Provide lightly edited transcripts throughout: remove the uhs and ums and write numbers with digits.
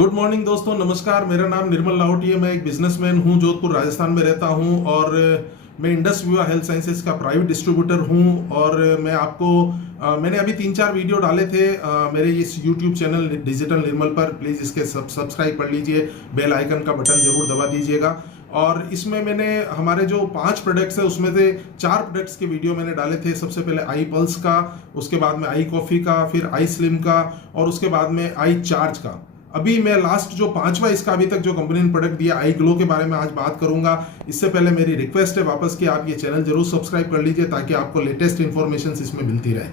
Good morning दोस्तों, नमस्कार। मेरा नाम निर्मल लाहौटी है। मैं एक बिजनेसमैन हूं, जोधपुर राजस्थान में रहता हूं और मैं इंडस विवा हेल्थ साइंसेज का प्राइवेट डिस्ट्रीब्यूटर हूं। और मैं आपको मैंने अभी 3-4 वीडियो डाले थे मेरे इस यूट्यूब चैनल डिजिटल निर्मल पर। प्लीज़ इसके सब्सक्राइब कर लीजिए, बेल आइकन का बटन जरूर दबा दीजिएगा। और इसमें मैंने हमारे जो 5 प्रोडक्ट्स है उसमें से 4 प्रोडक्ट्स के वीडियो मैंने डाले थे। सबसे पहले आई पल्स का, उसके बाद में आई कॉफ़ी का, फिर आई स्लिम का और उसके बाद में आई चार्ज का। अभी मैं लास्ट जो 5वां इसका अभी तक जो कंपनी ने प्रोडक्ट दिया आई ग्लो के बारे में आज बात करूंगा। इससे पहले मेरी रिक्वेस्ट है वापस कि आप ये चैनल जरूर सब्सक्राइब कर लीजिए ताकि आपको लेटेस्ट इंफॉर्मेशन इसमें मिलती रहे।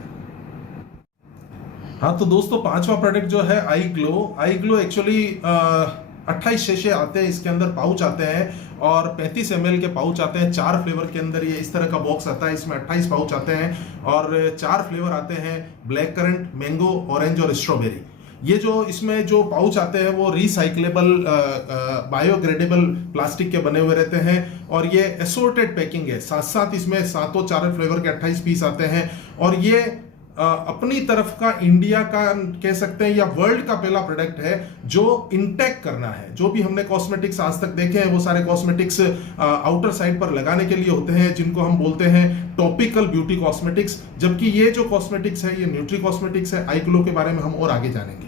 हाँ तो दोस्तों, 5वां प्रोडक्ट जो है आई ग्लो एक्चुअली 28 शेशे आते हैं, इसके अंदर पाउच आते हैं और 35 ml के पाउच आते हैं। 4 फ्लेवर के अंदर ये इस तरह का बॉक्स आता है। इसमें 28 पाउच आते हैं और 4 फ्लेवर आते हैं, ब्लैक करंट, मैंगो, ऑरेंज और स्ट्रॉबेरी। ये जो इसमें जो पाउच आते हैं वो रिसाइक्लेबल बायोग्रेडेबल प्लास्टिक के बने हुए रहते हैं और ये एसोर्टेड पैकिंग है। साथ साथ इसमें 4 फ्लेवर के 28 पीस आते हैं और ये अपनी तरफ का इंडिया का कह सकते हैं या वर्ल्ड का पहला प्रोडक्ट है जो इंटेक करना है। जो भी हमने कॉस्मेटिक्स आज तक देखे हैं वो सारे कॉस्मेटिक्स आउटर साइड पर लगाने के लिए होते हैं, जिनको हम बोलते हैं टॉपिकल ब्यूटी कॉस्मेटिक्स। जबकि ये जो कॉस्मेटिक्स है ये न्यूट्री कॉस्मेटिक्स है। आई ग्लो के बारे में हम और आगे जानेंगे।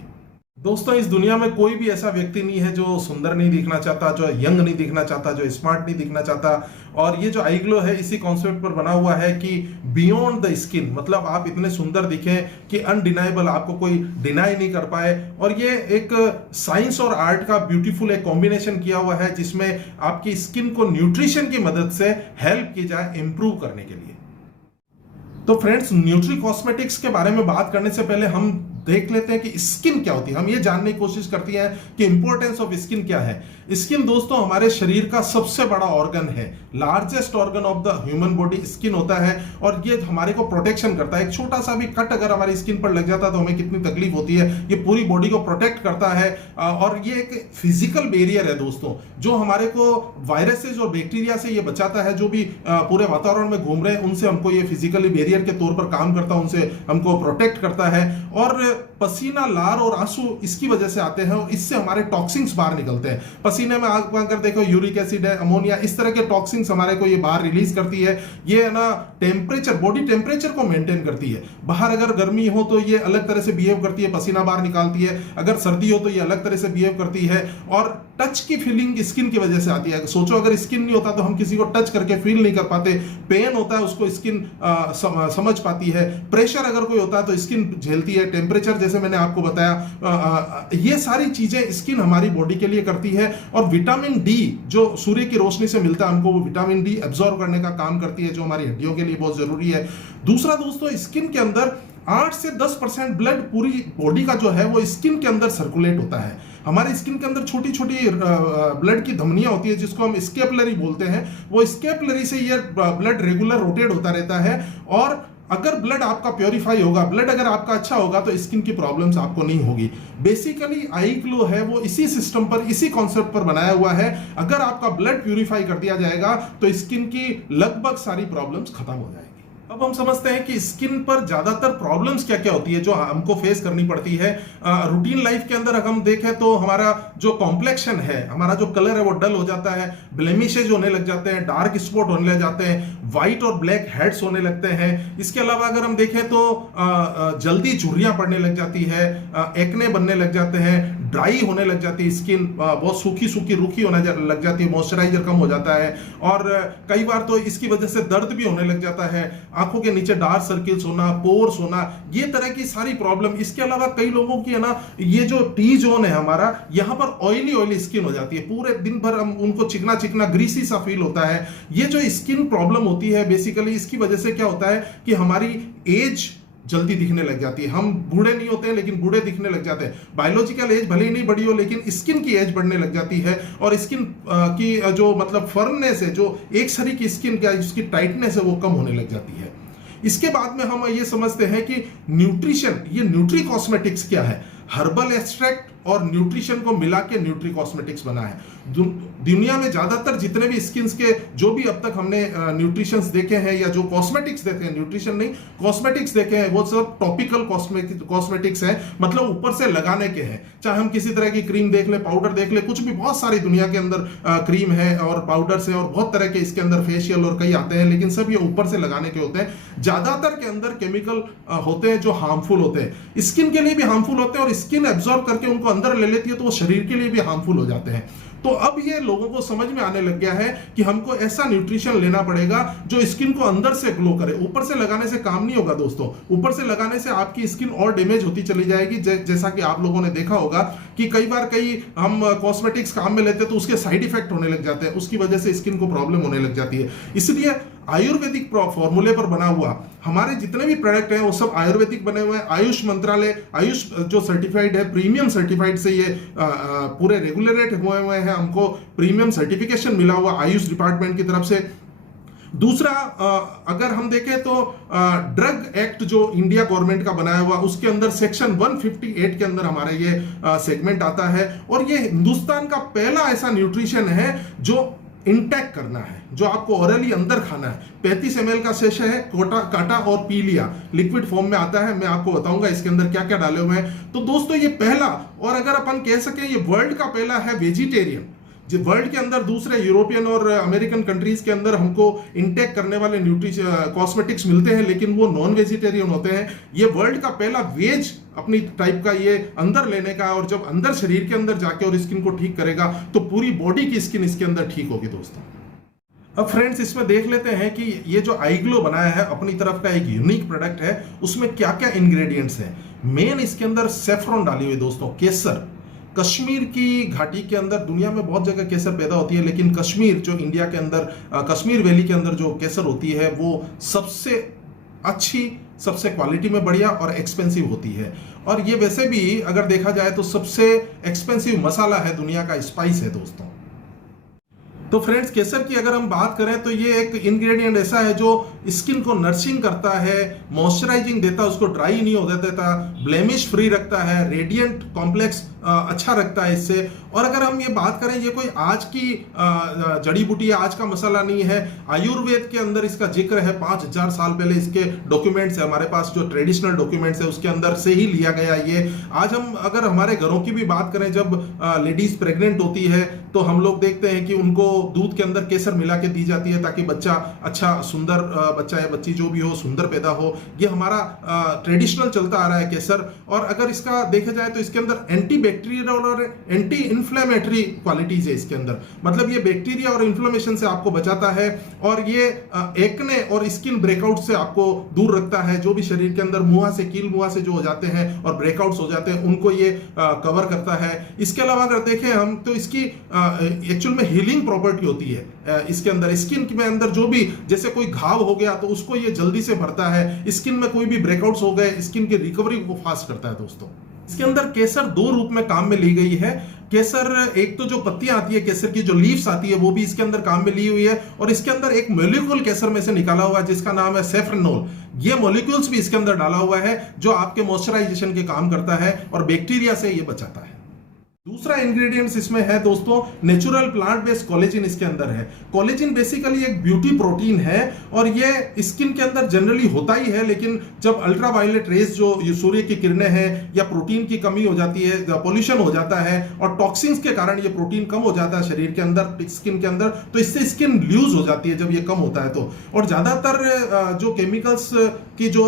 दोस्तों, इस दुनिया में कोई भी ऐसा व्यक्ति नहीं है जो सुंदर नहीं दिखना चाहता, जो यंग नहीं दिखना चाहता, जो स्मार्ट नहीं दिखना चाहता। और ये जो आई ग्लो है इसी कॉन्सेप्ट पर बना हुआ है कि बियॉन्ड द स्किन, मतलब आप इतने सुंदर दिखें कि अनडिनाइबल, आपको कोई डिनाई नहीं कर पाए। और ये एक साइंस और आर्ट का ब्यूटीफुल एक कॉम्बिनेशन किया हुआ है जिसमें आपकी स्किन को न्यूट्रिशन की मदद से हेल्प की जाए इंप्रूव करने के लिए। तो फ्रेंड्स, न्यूट्री कॉस्मेटिक्स के बारे में बात करने से पहले हम देख लेते हैं कि स्किन क्या होती है। हम ये जानने की कोशिश करती हैं कि इंपॉर्टेंस ऑफ स्किन क्या है। स्किन दोस्तों हमारे शरीर का सबसे बड़ा ऑर्गन है, largest organ of the human body skin होता है और ये हमारे को प्रोटेक्शन करता है। एक छोटा सा भी कट अगर हमारी स्किन पर लग जाता है तो हमें कितनी तकलीफ होती है। ये पूरी बॉडी को प्रोटेक्ट करता है और ये एक फिजिकल बैरियर है दोस्तों, जो हमारे को वायरसेस और बैक्टीरिया से ये बचाता है। जो भी पूरे वातावरण में घूम रहे हैं उनसे हमको ये फिजिकली बैरियर के तौर पर काम करता है, उनसे हमको प्रोटेक्ट करता है। और पसीना, लार और आंसू इसकी वजह से आते हैं और इससे हमारे टॉक्सिन्स बाहर निकलते हैं। पसीने में आग अगर देखो यूरिक एसिड है, अमोनिया, इस तरह के टॉक्सिन्स हमारे को ये बाहर रिलीज करती है। ये है ना टेम्परेचर, बॉडी टेम्परेचर को मेंटेन करती है। बाहर अगर गर्मी हो तो ये अलग तरह से बिहेव करती है, पसीना बाहर निकालती है। अगर सर्दी हो तो ये अलग तरह से बिहेव करती है। और टच की फीलिंग स्किन की वजह से आती है। सोचो अगर स्किन नहीं होता तो हम किसी को टच करके फील नहीं कर पाते। पेन होता है उसको स्किन समझ पाती है। प्रेशर अगर कोई होता है तो स्किन झेलती है। टेम्परेचर जैसे मैंने आपको बताया, ये सारी चीजें स्किन हमारी बॉडी के लिए करती है। और विटामिन डी जो सूर्य की रोशनी से मिलता है हमको, वो विटामिन डी एब्जॉर्ब करने का काम करती है, जो हमारी हड्डियों के लिए बहुत जरूरी है। दूसरा दोस्तों, स्किन के अंदर 8 से 10% ब्लड पूरी बॉडी का जो है वो स्किन के अंदर सर्कुलेट होता है। हमारी स्किन के अंदर छोटी छोटी ब्लड की धमनियां होती है जिसको हम स्केपुलरी बोलते हैं। वो स्केपुलरी से ये ब्लड रेगुलर रोटेट होता रहता है। और अगर ब्लड आपका प्योरीफाई होगा, ब्लड अगर आपका अच्छा होगा तो स्किन की प्रॉब्लम्स आपको नहीं होगी। बेसिकली आई ग्लो है वो इसी सिस्टम पर, इसी कॉन्सेप्ट पर बनाया हुआ है। अगर आपका ब्लड प्यूरिफाई कर दिया जाएगा तो स्किन की लगभग सारी प्रॉब्लम्स खत्म हो जाएगी। अब हम समझते हैं कि स्किन पर ज्यादातर प्रॉब्लम्स क्या क्या होती है जो हमको फेस करनी पड़ती है। रूटीन लाइफ के अंदर अगर हम देखें तो हमारा जो कॉम्प्लेक्शन है, हमारा जो कलर है वो डल हो जाता है, ब्लेमिशेज होने लग जाते हैं, डार्क स्पॉट होने लग जाते हैं, व्हाइट और ब्लैक हेड्स होने लगते हैं। इसके अलावा अगर हम देखें तो जल्दी झुर्रियां पड़ने लग जाती है, एक्ने बनने लग जाते हैं, ड्राई होने लग जाती है स्किन, बहुत सूखी सूखी रूखी होने लग जाती है, मॉइस्चराइजर कम हो जाता है। और कई बार तो इसकी वजह से दर्द भी होने लग जाता है, आंखों के नीचे डार्क सर्किल्स होना, पोर्स होना, ये तरह की सारी प्रॉब्लम। इसके अलावा कई लोगों की है ना, ये जो टी जोन है हमारा, यहाँ पर ऑयली स्किन हो जाती है। पूरे दिन भर हम उनको चिकना चिकना ग्रीसी सा फील होता है। ये जो स्किन प्रॉब्लम होती है बेसिकली इसकी वजह से क्या होता है कि हमारी एज जल्दी दिखने लग जाती है। हम बूढ़े नहीं होते हैं लेकिन बूढ़े दिखने लग जाते हैं। बायोलॉजिकल एज भले ही नहीं बढ़ी हो लेकिन स्किन की एज बढ़ने लग जाती है। और स्किन की जो मतलब फर्मनेस है, जो एक सरी की स्किन का जिसकी टाइटनेस है वो कम होने लग जाती है। इसके बाद में हम ये समझते हैं कि न्यूट्रिशन, ये न्यूट्री कॉस्मेटिक्स क्या है। हर्बल एक्सट्रैक्ट और न्यूट्रिशन को मिला के न्यूट्री कॉस्मेटिक्स बना है। दुनिया में ज्यादातर जितने भी स्किन्स के जो भी अब तक हमने न्यूट्रिशंस देखे हैं या जो कॉस्मेटिक्स देखे हैं, न्यूट्रिशन नहीं कॉस्मेटिक्स देखे हैं, वो सब टॉपिकल कॉस्मेटिक्स हैं, मतलब ऊपर से लगाने के हैं। चाहे हम किसी तरह की क्रीम देख ले, पाउडर देख ले, कुछ भी, बहुत सारी दुनिया के अंदर क्रीम है और पाउडर्स है और बहुत तरह के इसके अंदर फेशियल और कई आते हैं, लेकिन सब ये ऊपर से लगाने के होते हैं। ज्यादातर के अंदर केमिकल होते हैं जो हार्मफुल होते हैं, स्किन के लिए भी हार्मफुल होते हैं और स्किन एब्जॉर्ब करके उनको अंदर ले लेती है तो वो शरीर के लिए भी हार्मफुल हो जाते हैं। तो अब ये लोगों को समझ में आने लग गया है कि हमको ऐसा न्यूट्रिशन लेना पड़ेगा जो स्किन को अंदर से ग्लो करे। ऊपर से लगाने से काम नहीं होगा दोस्तों, ऊपर से लगाने से आपकी स्किन और डैमेज होती चली जाएगी। जैसा कि आप लोगों ने देखा होगा कि कई बार हम कॉस्मेटिक्स काम में लेते हैं तो उसके साइड इफेक्ट होने लग जाते हैं, उसकी वजह से स्किन को प्रॉब्लम होने लग जाती है। इसलिए आयुर्वेदिक फॉर्मूले पर बना हुआ हमारे जितने भी प्रोडक्ट हैं वो सब आयुर्वेदिक बने हुए हैं। आयुष मंत्रालय, आयुष जो सर्टिफाइड है, प्रीमियम सर्टिफाइड से ये पूरे रेगुलेटेड हुए हैं, हमको प्रीमियम सर्टिफिकेशन मिला हुआ आयुष डिपार्टमेंट की तरफ से। दूसरा, अगर हम देखें तो ड्रग एक्ट जो इंडिया गवर्नमेंट का बनाया हुआ, उसके अंदर सेक्शन 158 के अंदर हमारे ये सेगमेंट आता है और ये हिंदुस्तान का पहला ऐसा न्यूट्रिशन है जो इंटेक करना है, जो आपको ओरली अंदर खाना है। 35 ml का सेशे है, काटा और पी लिया, लिक्विड फॉर्म में आता है। मैं आपको बताऊंगा इसके अंदर क्या क्या डाले हुए हैं। तो दोस्तों ये पहला, और अगर अपन कह सकें ये वर्ल्ड का पहला है वेजिटेरियन। जो वर्ल्ड के अंदर दूसरे यूरोपियन और अमेरिकन कंट्रीज के अंदर हमको इंटेक करने वाले कॉस्मेटिक्स मिलते हैं, लेकिन वो नॉन वेजिटेरियन होते हैं। ये वर्ल्ड का पहला वेज अपनी टाइप का ये अंदर लेने का, और जब अंदर शरीर के अंदर जाके और स्किन को ठीक करेगा तो पूरी बॉडी की स्किन इसके अंदर ठीक होगी दोस्तों। अब फ्रेंड्स इसमें देख लेते हैं कि ये जो आई ग्लो बनाया है अपनी तरफ का एक यूनिक प्रोडक्ट है, उसमें क्या क्या इंग्रेडिएंट्स हैं। मेन इसके अंदर सेफ्रॉन डाली हुई दोस्तों, केसर। कश्मीर की घाटी के अंदर, दुनिया में बहुत जगह केसर पैदा होती है, लेकिन कश्मीर जो इंडिया के अंदर कश्मीर वैली के अंदर जो केसर होती है वो सबसे अच्छी, सबसे क्वालिटी में बढ़िया और एक्सपेंसिव होती है। और ये वैसे भी अगर देखा जाए तो सबसे एक्सपेंसिव मसाला है, दुनिया का स्पाइस है दोस्तों। तो फ्रेंड्स केसर की अगर हम बात करें तो ये एक इंग्रेडिएंट ऐसा है जो स्किन को नर्सिंग करता है, मॉइस्चराइजिंग देता है, उसको ड्राई नहीं होने देता, ब्लेमिश फ्री रखता है, रेडिएंट कॉम्प्लेक्स अच्छा रखता है इससे। और अगर हम ये बात करें, ये कोई आज की जड़ी बूटी है, आज का मसाला नहीं है। आयुर्वेद के अंदर इसका जिक्र है, 5000 साल पहले इसके डॉक्यूमेंट्स है हमारे पास, जो ट्रेडिशनल डॉक्यूमेंट्स है उसके अंदर से ही लिया गया ये। आज हम अगर हमारे घरों की भी बात करें, जब लेडीज प्रेग्नेंट होती है तो हम लोग देखते हैं कि उनको दूध के अंदर केसर मिला के दी जाती है ताकि बच्चा अच्छा, सुंदर बच्चा या बच्ची जो भी हो, सुंदर पैदा हो। ये हमारा ट्रेडिशनल चलता आ रहा है केसर। और अगर इसका देखा जाए तो इसके अंदर एंटी बैक्टीरियल और एंटी इन्फ्लेमेटरी क्वालिटीज है इसके अंदर, मतलब ये बैक्टीरिया और इन्फ्लेमेशन से आपको बचाता है और ये एक्ने और स्किन ब्रेकआउट से आपको दूर रखता है। जो भी शरीर के अंदर मुंह से, कील मुंह से जो हो जाते हैं और ब्रेकआउट्स हो जाते हैं, उनको ये कवर करता है। इसके अलावा अगर देखें हम तो इसकी एक्चुअल में हीलिंग प्रॉपर्टी होती है इसके अंदर। स्किन में अंदर जो भी, जैसे कोई घाव हो गया तो उसको ये जल्दी से भरता है। स्किन में कोई भी ब्रेकआउट्स हो गए, स्किन की रिकवरी को फास्ट करता है दोस्तों। इसके अंदर केसर 2 रूप में काम में ली गई है। केसर, एक तो जो पत्तियां आती है केसर की, जो लीव्स आती है, वो भी इसके अंदर काम में ली हुई है। और इसके अंदर एक मॉलिक्यूल केसर में से निकाला हुआ है जिसका नाम है सेफ्रेनोल। ये मॉलिक्यूल्स भी इसके अंदर डाला हुआ है जो आपके मॉइस्चराइजेशन के काम करता है और बैक्टीरिया से ये बचाता है। दूसरा इंग्रेडिएंट्स इसमें है दोस्तों नेचुरल प्लांट बेस्ड कोलेजिन इसके अंदर है। कोलेजिन बेसिकली एक ब्यूटी प्रोटीन है और ये स्किन के अंदर जनरली होता ही है, लेकिन जब अल्ट्रावायलेट रेज जो सूर्य की किरणें हैं या प्रोटीन की कमी हो जाती है, पोल्यूशन हो जाता है और टॉक्सिन्स के कारण ये प्रोटीन कम हो जाता है शरीर के अंदर, स्किन के अंदर, तो इससे स्किन लूज हो जाती है जब ये कम होता है तो। और ज्यादातर जो केमिकल्स की जो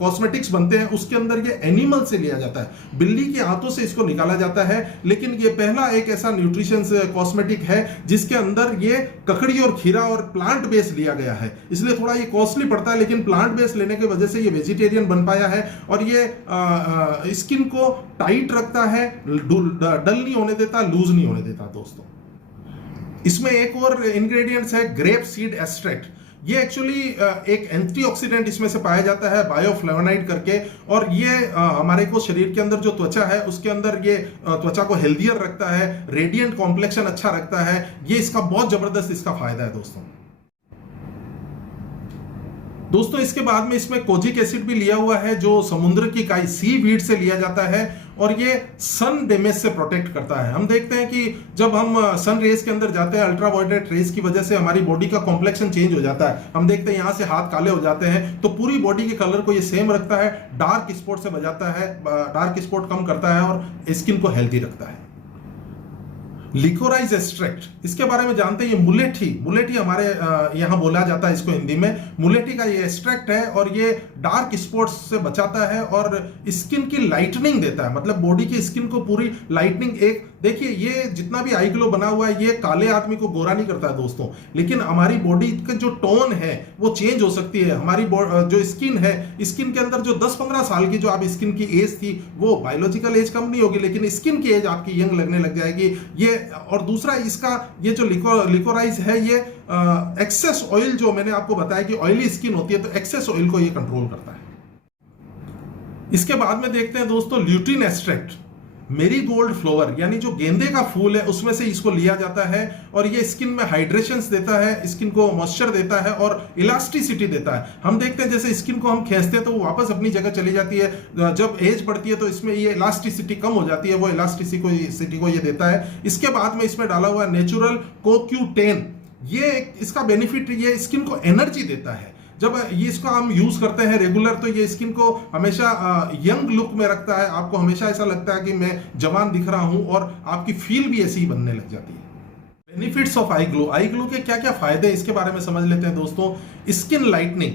कॉस्मेटिक्स बनते हैं उसके अंदर ये एनिमल से लिया जाता है, बिल्ली के हाथों से इसको निकाला जाता है। लेकिन ये पहला एक ऐसा न्यूट्रिशन कॉस्मेटिक है जिसके अंदर ये ककड़ी और खीरा और प्लांट बेस लिया गया है, इसलिए थोड़ा ये कॉस्टली पड़ता है, लेकिन प्लांट बेस लेने की वजह से ये वेजिटेरियन बन पाया है और ये स्किन को टाइट रखता है, डल नहीं होने देता, लूज नहीं होने देता दोस्तों। इसमें एक और इंग्रेडिएंट्स है ग्रेप सीड एक्सट्रैक्ट। ये एक्चुअली एक एंटीऑक्सीडेंट इसमें से पाया जाता है, बायोफ्लेवोनाइड करके, और ये हमारे को शरीर के अंदर जो त्वचा है उसके अंदर ये त्वचा को हेल्दियर रखता है, रेडिएंट कॉम्प्लेक्शन अच्छा रखता है। ये इसका बहुत जबरदस्त इसका फायदा है दोस्तों। दोस्तों इसके बाद में इसमें कोजिक एसिड भी लिया हुआ है जो समुद्र की काई सी वीड से लिया जाता है और ये सन डैमेज से प्रोटेक्ट करता है। हम देखते हैं कि जब हम सन रेस के अंदर जाते हैं, अल्ट्रावायलेट रेस की वजह से हमारी बॉडी का कॉम्प्लेक्शन चेंज हो जाता है। हम देखते हैं यहाँ से हाथ काले हो जाते हैं, तो पूरी बॉडी के कलर को ये सेम रखता है, डार्क स्पॉट से बचाता है, डार्क स्पॉट कम करता है और स्किन को हेल्दी रखता है। लिकोराइज एक्सट्रैक्ट, इसके बारे में जानते हैं। ये मुलेठी हमारे यहाँ बोला जाता है इसको हिंदी में। मुलेठी का ये एक्सट्रैक्ट है और ये डार्क स्पॉट्स से बचाता है और स्किन की लाइटनिंग देता है, मतलब बॉडी की स्किन को पूरी लाइटनिंग। एक देखिए ये जितना भी आई ग्लो बना हुआ है ये काले आदमी को गोरा नहीं करता है दोस्तों, लेकिन हमारी बॉडी का जो टोन है वो चेंज हो सकती है। हमारी जो स्किन है, स्किन के अंदर जो 10-15 साल की जो आप स्किन की एज थी वो बायोलॉजिकल एज कम नहीं होगी, लेकिन स्किन की एज आपकी यंग लगने लग जाएगी। ये और दूसरा इसका ये जो लिकोराइज है ये एक्सेस ऑयल, जो मैंने आपको बताया कि ऑयली स्किन होती है तो एक्सेस ऑयल को ये कंट्रोल करता है। इसके बाद में देखते हैं दोस्तों ल्यूटिन एक्सट्रैक्ट। मेरीगोल्ड फ्लावर यानी जो गेंदे का फूल है उसमें से इसको लिया जाता है और ये स्किन में हाइड्रेशंस देता है, स्किन को मॉइस्चर देता है और इलास्टिसिटी देता है। हम देखते हैं जैसे स्किन को हम खींचते हैं तो वो वापस अपनी जगह चली जाती है, जब एज बढ़ती है तो इसमें ये इलास्टिसिटी कम हो जाती है, वो इलास्टिसिटी को ये देता है। इसके बाद में इसमें डाला हुआ नेचुरल CoQ10, ये इसका बेनिफिट ये स्किन को एनर्जी देता है। जब ये इसको हम यूज करते हैं रेगुलर तो ये स्किन को हमेशा यंग लुक में रखता है, आपको हमेशा ऐसा लगता है कि मैं जवान दिख रहा हूं और आपकी फील भी ऐसी ही बनने लग जाती है। बेनिफिट्स ऑफ आई ग्लो के क्या क्या फायदे हैं इसके बारे में समझ लेते हैं दोस्तों। स्किन लाइटनिंग,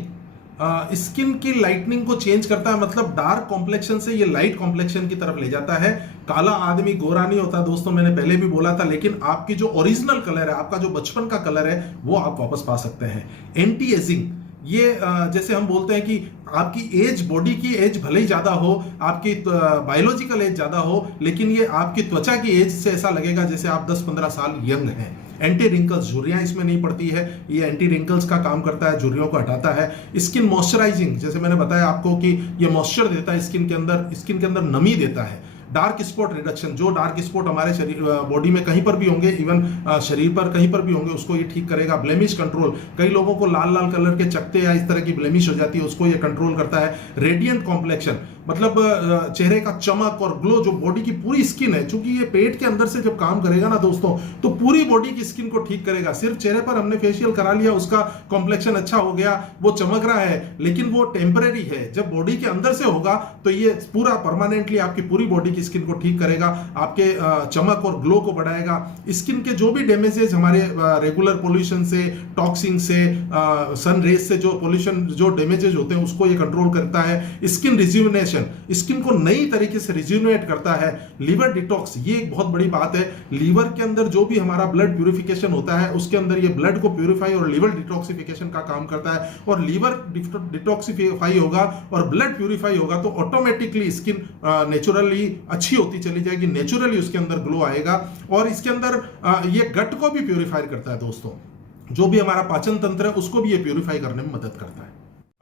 स्किन की लाइटनिंग को चेंज करता है, मतलब डार्क कॉम्प्लेक्शन से ये लाइट कॉम्प्लेक्शन की तरफ ले जाता है। काला आदमी गोरा नहीं होता दोस्तों, मैंने पहले भी बोला था, लेकिन आपकी जो ओरिजिनल कलर है, आपका जो बचपन का कलर है वो आप वापस पा सकते हैं। एंटी एजिंग, ये जैसे हम बोलते हैं कि आपकी एज, बॉडी की एज भले ही ज्यादा हो, आपकी बायोलॉजिकल एज ज्यादा हो, लेकिन ये आपकी त्वचा की एज से ऐसा लगेगा जैसे आप 10-15 साल यंग हैं। एंटी रिंकल्स, झुर्रियां इसमें नहीं पड़ती है, ये एंटी रिंकल्स का काम करता है, झुर्रियों को हटाता है। स्किन मॉइस्चराइजिंग, जैसे मैंने बताया आपको कि ये मॉइस्चर देता है स्किन के अंदर नमी देता है। डार्क स्पॉट रिडक्शन, जो डार्क स्पॉट हमारे शरीर बॉडी में कहीं पर भी होंगे, इवन शरीर पर कहीं पर भी होंगे, उसको ये ठीक करेगा। ब्लेमिश कंट्रोल, कई लोगों को लाल लाल कलर के चकते या इस तरह की ब्लेमिश हो जाती है, उसको ये कंट्रोल करता है। रेडिएंट कॉम्प्लेक्शन, मतलब चेहरे का चमक और ग्लो, जो बॉडी की पूरी स्किन है, चूंकि ये पेट के अंदर से जब काम करेगा ना दोस्तों तो पूरी बॉडी की स्किन को ठीक करेगा। सिर्फ चेहरे पर हमने फेशियल करा लिया, उसका कॉम्प्लेक्शन अच्छा हो गया, वो चमक रहा है, लेकिन वो टेम्परेरी है। जब बॉडी के अंदर से होगा तो ये पूरा परमानेंटली आपकी पूरी बॉडी की स्किन को ठीक करेगा, आपके चमक और ग्लो को बढ़ाएगा। स्किन के जो भी डैमेजेस हमारे रेगुलर पोल्यूशन से, टॉक्सिन से, सन रेस से जो पोल्यूशन, जो डैमेजेस होते हैं उसको ये कंट्रोल करता है। स्किन रिज्यूविनेशन, स्किन को नई तरीके से रिज्यूनेट करता है। लिवर डिटॉक्स, ये एक बहुत बड़ी बात है। लीवर के अंदर जो भी हमारा ब्लड प्यूरिफिकेशन होता है उसके अंदर ये ब्लड को प्यूरिफाई और लिवर डिटॉक्सिफिकेशन का काम करता है। और लिवर डिटॉक्सिफाई होगा और ब्लड प्यूरिफाई होगा तो ऑटोमेटिकली स्किन नेचुरली अच्छी होती चली जाएगी, नेचुरली उसके अंदर ग्लो आएगा। और इसके अंदर ये गट को भी प्यूरिफाई करता है दोस्तों, जो भी हमारा पाचन तंत्र है उसको भी ये प्यूरिफाई करने में मदद करता है।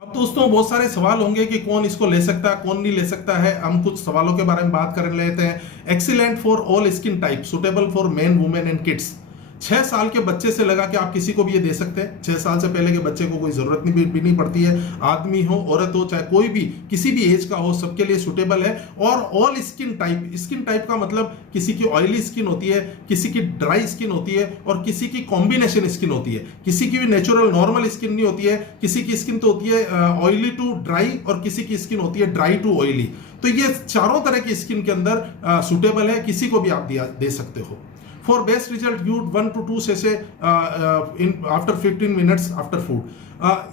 अब दोस्तों बहुत सारे सवाल होंगे कि कौन इसको ले सकता है, कौन नहीं ले सकता है। हम कुछ सवालों के बारे में बात कर लेते हैं। Excellent for all skin type, suitable for main, women and kids. 6 साल के बच्चे से लगा कि आप किसी को भी ये दे सकते हैं। 6 साल से पहले के बच्चे को कोई जरूरत भी नहीं पड़ती है। आदमी हो, औरत हो, चाहे कोई भी किसी भी एज का हो, सबके लिए सुटेबल है। और ऑल स्किन टाइप का मतलब किसी की ऑयली स्किन होती है, किसी की ड्राई स्किन होती है और किसी की कॉम्बिनेशन स्किन होती है। किसी की भी नेचुरल नॉर्मल स्किन नहीं होती है, किसी की स्किन तो होती है ऑयली टू ड्राई और किसी की स्किन होती है ड्राई टू ऑयली। तो ये चारों तरह की स्किन के अंदर सुटेबल है, किसी को भी आप दे सकते हो। For best result, use 1 to 2 sachet after 15 minutes after food.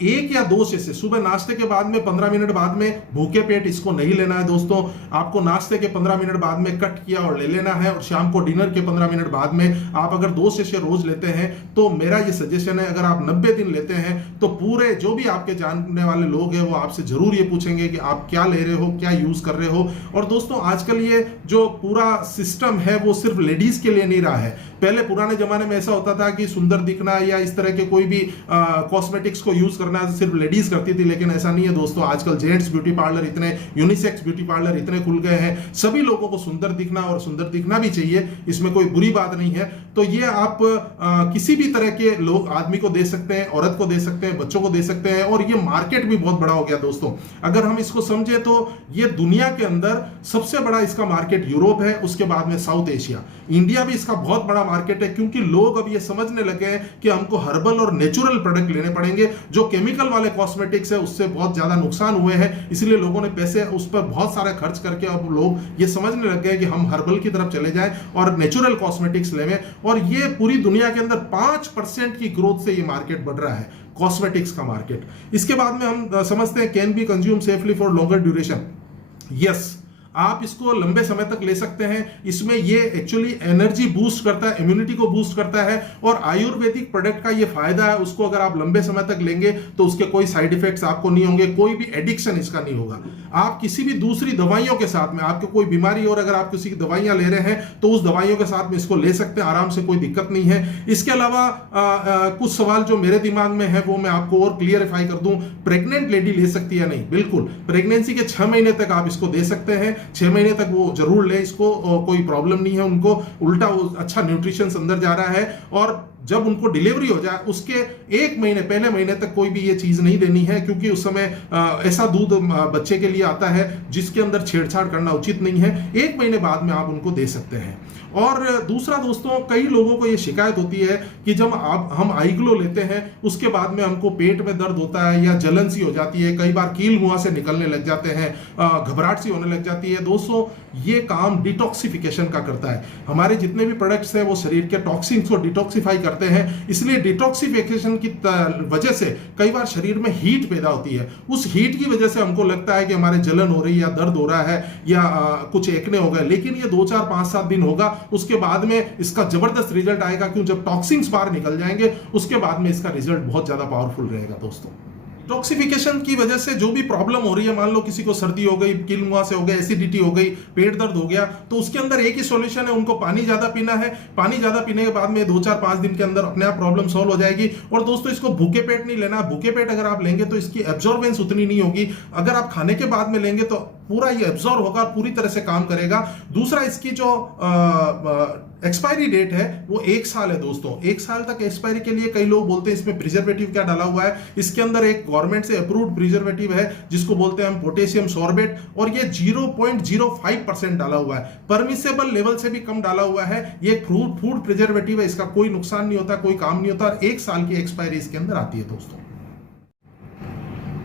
1 या 2 सैसे सुबह नाश्ते के बाद में, 15 मिनट बाद में, भूखे पेट इसको नहीं लेना है दोस्तों। आपको नाश्ते के 15 मिनट बाद में कट किया और ले लेना है, और शाम को डिनर के 15 मिनट बाद में आप अगर 2 सैसे रोज लेते हैं तो मेरा ये सजेशन है, अगर आप 90 दिन लेते हैं तो पूरे जो भी आपके जानने वाले लोग हैं वो आपसे जरूर ये पूछेंगे कि आप क्या ले रहे हो, क्या यूज कर रहे हो। और दोस्तों आजकल ये जो पूरा सिस्टम है वो सिर्फ लेडीज के लिए नहीं रहा है। पहले पुराने जमाने में ऐसा होता था कि सुंदर दिखना या इस तरह के कोई भी कॉस्मेटिक्स को इसको यूज करना सिर्फ लेडीज करती थी, लेकिन ऐसा नहीं है दोस्तों। आजकल जेंट्स ब्यूटी पार्लर इतने, यूनिसेक्स ब्यूटी पार्लर इतने खुल गए हैं। सभी लोगों को सुंदर दिखना और सुंदर दिखना भी चाहिए, इसमें कोई बुरी बात नहीं है। तो ये आप किसी भी तरह के लोग, आदमी को दे सकते हैं, औरत को दे सकते हैं, बच्चों को दे सकते हैं, और ये मार्केट भी बहुत बड़ा हो गया दोस्तों। अगर हम इसको समझे तो ये दुनिया के अंदर सबसे बड़ा इसका मार्केट यूरोप है, उसके बाद में साउथ एशिया। इंडिया भी इसका बहुत बड़ा मार्केट है, क्योंकि लोग अब ये समझने लगे हैं कि हमको हर्बल और नेचुरल प्रोडक्ट लेने पड़ेंगे। जो केमिकल वाले कॉस्मेटिक्स है उससे बहुत ज्यादा नुकसान हुए हैं, इसलिए लोगों ने पैसे उस पर बहुत सारा खर्च करके अब लोग ये समझने लग गए कि हम हर्बल की तरफ चले जाएं और नेचुरल कॉस्मेटिक्स लेवें। और ये पूरी दुनिया के अंदर 5% की ग्रोथ से ये मार्केट बढ़ रहा है, कॉस्मेटिक्स का मार्केट। इसके बाद में हम समझते हैं can be consume safely for longer duration. Yes, आप इसको लंबे समय तक ले सकते हैं। इसमें ये एक्चुअली एनर्जी बूस्ट करता है, इम्यूनिटी को बूस्ट करता है, और आयुर्वेदिक प्रोडक्ट का ये फायदा है, उसको अगर आप लंबे समय तक लेंगे तो उसके कोई साइड इफेक्ट्स आपको नहीं होंगे, कोई भी एडिक्शन इसका नहीं होगा। आप किसी भी दूसरी दवाइयों के साथ में, आपको कोई बीमारी और अगर आप किसी की दवाइयां ले रहे हैं तो उस दवाइयों के साथ में इसको ले सकते हैं आराम से, कोई दिक्कत नहीं है। इसके अलावा कुछ सवाल जो मेरे दिमाग में है वो मैं आपको और क्लियरिफाई कर दूं। प्रेग्नेंट लेडी ले सकती है? नहीं, बिल्कुल। प्रेगनेंसी के 6 महीने तक आप इसको दे सकते हैं, 6 महीने तक वो जरूर ले इसको, कोई प्रॉब्लम नहीं है उनको, उल्टा अच्छा न्यूट्रिशन अंदर जा रहा है। और जब उनको डिलीवरी हो जाए उसके 1 महीने, पहले महीने तक कोई भी ये चीज नहीं देनी है, क्योंकि उस समय ऐसा दूध बच्चे के लिए आता है जिसके अंदर छेड़छाड़ करना उचित नहीं है। 1 महीने बाद में आप उनको दे सकते हैं। और दूसरा दोस्तों, कई लोगों को ये शिकायत होती है कि जब हम आई ग्लो लेते हैं उसके बाद में हमको पेट में दर्द होता है या जलन सी हो जाती है, कई बार कील मुंह से निकलने लग जाते हैं, घबराहट सी होने लग जाती है। दोस्तों, ये काम डिटॉक्सिफिकेशन का करता है। हमारे जितने भी प्रोडक्ट्स हैं वो शरीर के टॉक्सिन्स को डिटॉक्सिफाई करते हैं, इसलिए डिटॉक्सिफिकेशन की वजह से कई बार शरीर में हीट पैदा होती है। उस हीट की वजह से हमको लगता है कि हमारे जलन हो रही है या दर्द हो रहा है या कुछ एक्ने हो गए, लेकिन ये 2, 4, 5, 7 दिन होगा, उसके बाद में इसका जबरदस्त रिजल्ट आएगा। क्यों? जब टॉक्सिन्स बाहर निकल जाएंगे उसके बाद में इसका रिजल्ट बहुत ज्यादा पावरफुल रहेगा दोस्तों। डिटॉक्सिफिकेशन की वजह से जो भी प्रॉब्लम हो रही है, मान लो किसी को सर्दी हो गई, कील मुंह से हो गया, एसिडिटी हो गई, पेट दर्द हो गया, तो उसके अंदर एक ही सॉल्यूशन है, उनको पानी ज्यादा पीना है। पानी ज्यादा पीने के बाद में 2, 4, 5 दिन के अंदर अपने आप प्रॉब्लम सॉल्व हो जाएगी। और दोस्तों, इसको भूखे पेट नहीं लेना। भूखे पेट अगर आप लेंगे तो इसकी एब्जॉर्बेंस उतनी नहीं होगी। अगर आप खाने के बाद में लेंगे तो पूरा ये एब्जॉर्ब होगा, पूरी तरह से काम करेगा। दूसरा, इसकी जो एक्सपायरी डेट है वो 1 साल है दोस्तों। 1 साल तक एक्सपायरी के लिए कई लोग बोलते हैं इसमें प्रिजर्वेटिव क्या डाला हुआ है। इसके अंदर एक गवर्नमेंट से अप्रूव्ड प्रिजर्वेटिव है जिसको बोलते हैं हम पोटेशियम सॉर्बेट, और ये 0.05% डाला हुआ है, परमिसेबल लेवल से भी कम डाला हुआ है। ये फूड प्रिजर्वेटिव है, इसका कोई नुकसान नहीं होता, कोई काम नहीं होता, और 1 साल की एक्सपायरी इसके अंदर आती है दोस्तों।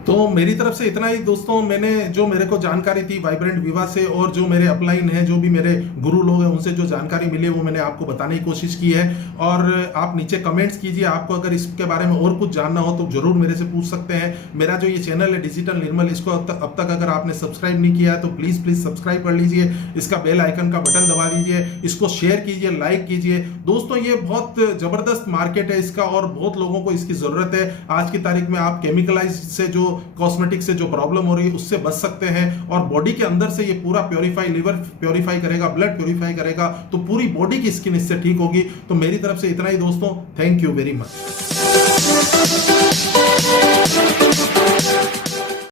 तो मेरी तरफ से इतना ही दोस्तों। मैंने जो मेरे को जानकारी थी वाइब्रेंट विवा से, और जो मेरे अपलाइन हैं, जो भी मेरे गुरु लोग हैं, उनसे जो जानकारी मिली वो मैंने आपको बताने की कोशिश की है। और आप नीचे कमेंट्स कीजिए, आपको अगर इसके बारे में और कुछ जानना हो तो जरूर मेरे से पूछ सकते हैं। मेरा जो ये चैनल है डिजिटल निर्मल, इसको अब तक अगर आपने सब्सक्राइब नहीं किया है तो प्लीज सब्सक्राइब कर लीजिए, इसका बेल आइकन का बटन दबा दीजिए, इसको शेयर कीजिए, लाइक कीजिए। दोस्तों, ये बहुत जबरदस्त मार्केट है इसका, और बहुत लोगों को इसकी जरूरत है। आज की तारीख में आप केमिकलाइज से जो कॉस्मेटिक से जो प्रॉब्लम हो रही है उससे बच सकते हैं, और बॉडी के अंदर से ये पूरा प्योरीफाई, लिवर प्योरीफाई करेगा, ब्लड प्योरीफाई करेगा, तो पूरी बॉडी की स्किन इससे ठीक होगी। तो मेरी तरफ से इतना ही दोस्तों, थैंक यू वेरी मच।